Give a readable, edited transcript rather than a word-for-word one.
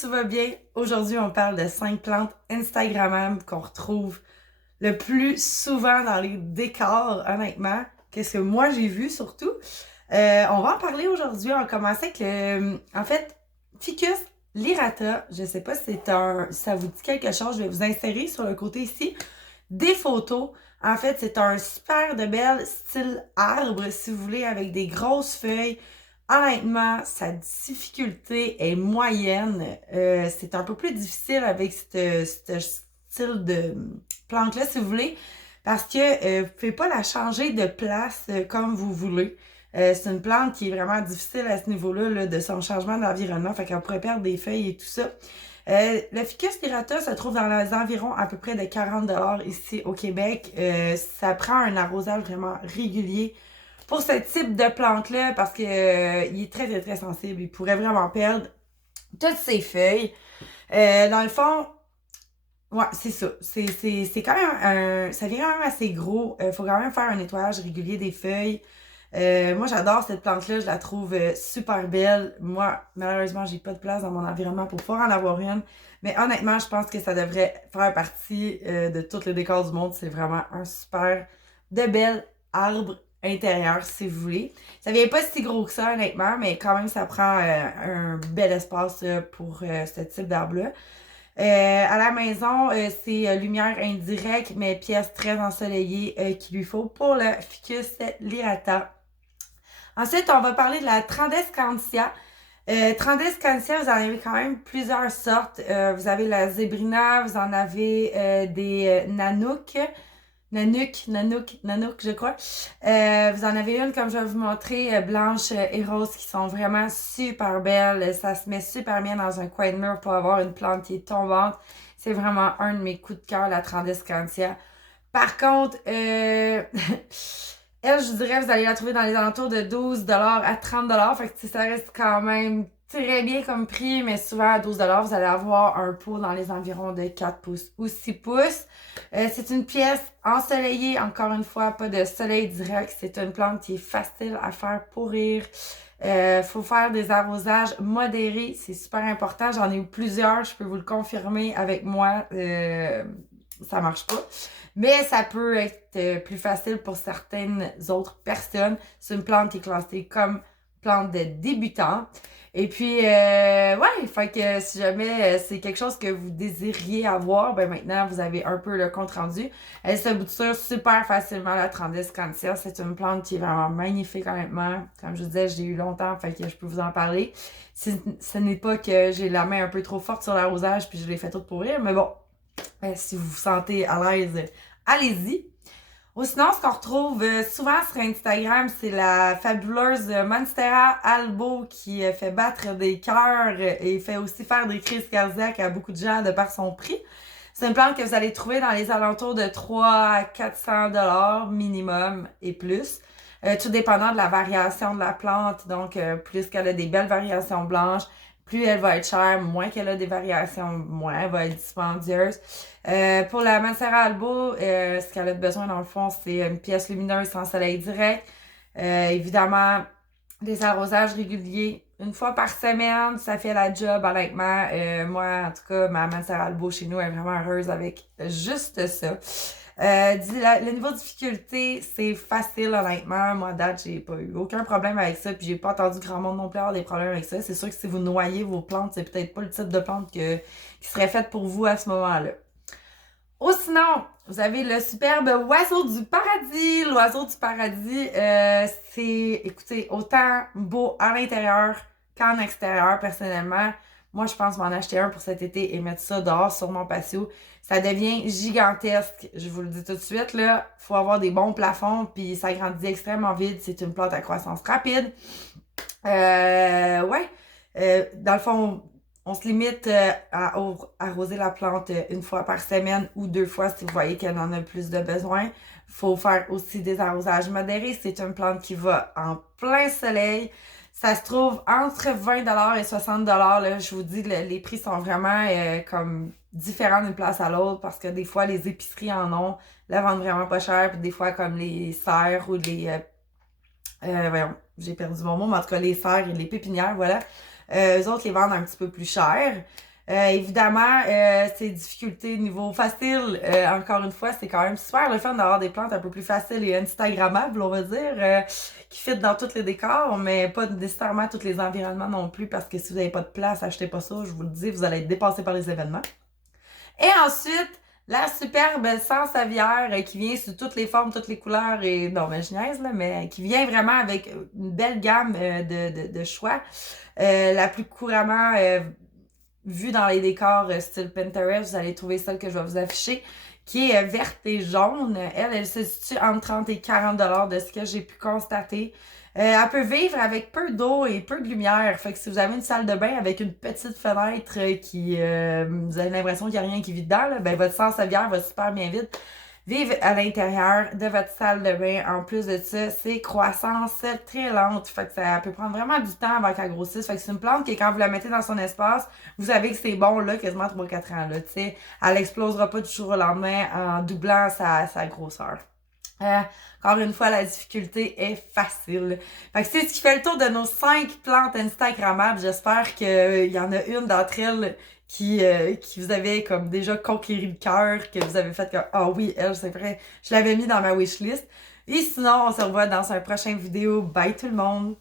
tu vas bien? Aujourd'hui, on parle de 5 plantes Instagrammables qu'on retrouve le plus souvent dans les décors, honnêtement. Qu'est-ce que moi j'ai vu surtout? On va en parler aujourd'hui. On va commencer avec en fait, Ficus lyrata. Je sais pas si ça vous dit quelque chose. Je vais vous insérer sur le côté ici des photos. En fait, c'est un super de bel style arbre, si vous voulez, avec des grosses feuilles. Honnêtement, sa difficulté est moyenne. C'est un peu plus difficile avec ce style de plante-là, si vous voulez, parce que vous pouvez pas la changer de place comme vous voulez. C'est une plante qui est vraiment difficile à ce niveau-là, là, de son changement d'environnement, fait qu'elle pourrait perdre des feuilles et tout ça. Le Ficus lyrata se trouve dans les environs à peu près de 40$ ici au Québec. Ça prend un arrosage vraiment régulier pour ce type de plante-là parce que il est très, très, très sensible. Il pourrait vraiment perdre toutes ses feuilles. Dans le fond, ouais, c'est ça. C'est quand même ça vient quand même assez gros. Faut quand même faire un nettoyage régulier des feuilles. Moi, j'adore cette plante-là. Je la trouve super belle. Moi, malheureusement, j'ai pas de place dans mon environnement pour pouvoir en avoir une. Mais honnêtement, je pense que ça devrait faire partie de tout le décor du monde. C'est vraiment un super de bel arbre intérieur, si vous voulez. Ça vient pas si gros que ça, honnêtement, mais quand même, ça prend un bel espace pour ce type d'arbre-là. À la maison, c'est lumière indirecte, mais pièce très ensoleillée qu'il lui faut pour le Ficus lyrata. Ensuite, on va parler de la Trandescantia. Trandescantia, vous en avez quand même plusieurs sortes. Vous avez la Zébrina, vous en avez des Nanook, je crois. Vous en avez une, comme je vais vous montrer, blanche et rose, qui sont vraiment super belles. Ça se met super bien dans un coin de mur pour avoir une plante qui est tombante. C'est vraiment un de mes coups de cœur, la Trandescantia. Par contre, elle, je dirais, vous allez la trouver dans les alentours de 12$ à 30$. Fait que ça reste quand même très bien comme prix, mais souvent à 12$, vous allez avoir un pot dans les environs de 4 pouces ou 6 pouces. C'est une pièce ensoleillée, encore une fois, pas de soleil direct. C'est une plante qui est facile à faire pourrir. Faut faire des arrosages modérés, c'est super important. J'en ai eu plusieurs, je peux vous le confirmer avec moi. Ça marche pas. Mais ça peut être plus facile pour certaines autres personnes. C'est une plante qui est classée comme plante de débutant. Et puis, ouais, fait que si jamais c'est quelque chose que vous désiriez avoir, ben maintenant, vous avez un peu le compte rendu. Elle se bouture super facilement, la Trandescantia. C'est une plante qui est vraiment magnifique, honnêtement. Comme je vous disais, je l'ai eu longtemps, fait que je peux vous en parler. Si ce n'est pas que j'ai la main un peu trop forte sur l'arrosage, puis je l'ai fait tout pourrir, mais bon, si vous vous sentez à l'aise, allez-y. Ou sinon, ce qu'on retrouve souvent sur Instagram, c'est la fabuleuse Monstera albo qui fait battre des cœurs et fait aussi faire des crises cardiaques à beaucoup de gens de par son prix. C'est une plante que vous allez trouver dans les alentours de 300 à 400$ minimum et plus. Tout dépendant de la variation de la plante. Donc, plus qu'elle a des belles variations blanches, plus elle va être chère, moins qu'elle a des variations, moins elle va être dispendieuse. Pour la Monstera albo, ce qu'elle a besoin dans le fond, c'est une pièce lumineuse sans soleil direct. Évidemment, des arrosages réguliers. Une fois par semaine, ça fait la job, honnêtement. Moi, en tout cas, ma Monstera albo chez nous est vraiment heureuse avec juste ça. Le niveau de difficulté, c'est facile, honnêtement. Moi, à date, j'ai pas eu aucun problème avec ça, puis j'ai pas entendu grand monde non plus avoir des problèmes avec ça. C'est sûr que si vous noyez vos plantes, c'est peut-être pas le type de plante qui serait faite pour vous à ce moment-là. Ou sinon, vous avez le superbe oiseau du paradis. L'oiseau du paradis, c'est, écoutez, autant beau à l'intérieur qu'en extérieur, personnellement. Moi, je pense m'en acheter un pour cet été et mettre ça dehors sur mon patio. Ça devient gigantesque, je vous le dis tout de suite, là. Faut avoir des bons plafonds, puis ça grandit extrêmement vite. C'est une plante à croissance rapide. Ouais. Dans le fond, on se limite à arroser la plante une fois par semaine ou 2 fois si vous voyez qu'elle en a plus de besoin. Faut faire aussi des arrosages modérés. C'est une plante qui va en plein soleil. Ça se trouve entre 20$ et 60$. Là. Je vous dis, les prix sont vraiment comme différents d'une place à l'autre parce que des fois, les épiceries en ont, la vendent vraiment pas cher. Puis des fois, comme les serres ou les... voyons, j'ai perdu mon mot, mais en tout cas, les serres et les pépinières, voilà. Eux autres les vendent un petit peu plus cher. Évidemment, c'est difficulté niveau facile. Encore une fois, c'est quand même super le fun d'avoir des plantes un peu plus faciles et instagrammables, on va dire, qui fit dans tous les décors, mais pas nécessairement tous les environnements non plus, parce que si vous n'avez pas de place, achetez pas ça, je vous le dis, vous allez être dépassé par les événements. Et ensuite, la superbe Sansevieria qui vient sous toutes les formes, toutes les couleurs et non mais je niaise là, mais qui vient vraiment avec une belle gamme de choix. La plus couramment vue dans les décors style Pinterest, vous allez trouver celle que je vais vous afficher, qui est verte et jaune. Elle se situe entre 30 et 40 $ de ce que j'ai pu constater. Elle peut vivre avec peu d'eau et peu de lumière. Fait que si vous avez une salle de bain avec une petite fenêtre qui vous avez l'impression qu'il n'y a rien qui vit dedans, là, ben votre Sansevieria va super bien vivre à l'intérieur de votre salle de bain. En plus de ça, c'est croissance très lente. Fait que ça peut prendre vraiment du temps avant qu'elle grossisse. Fait que c'est une plante que quand vous la mettez dans son espace, vous savez que c'est bon là, quasiment 3-4 ans. Là, t'sais. Elle explosera pas du jour au lendemain en doublant sa grosseur. Encore une fois, la difficulté est facile. Fait que c'est ce qui fait le tour de nos 5 plantes Instagrammables. J'espère qu'il y en a une d'entre elles qui vous avait comme déjà conquéri le cœur, que vous avez fait comme ah oui, elle, c'est vrai, je l'avais mis dans ma wishlist. Et sinon, on se revoit dans un prochain vidéo. Bye tout le monde!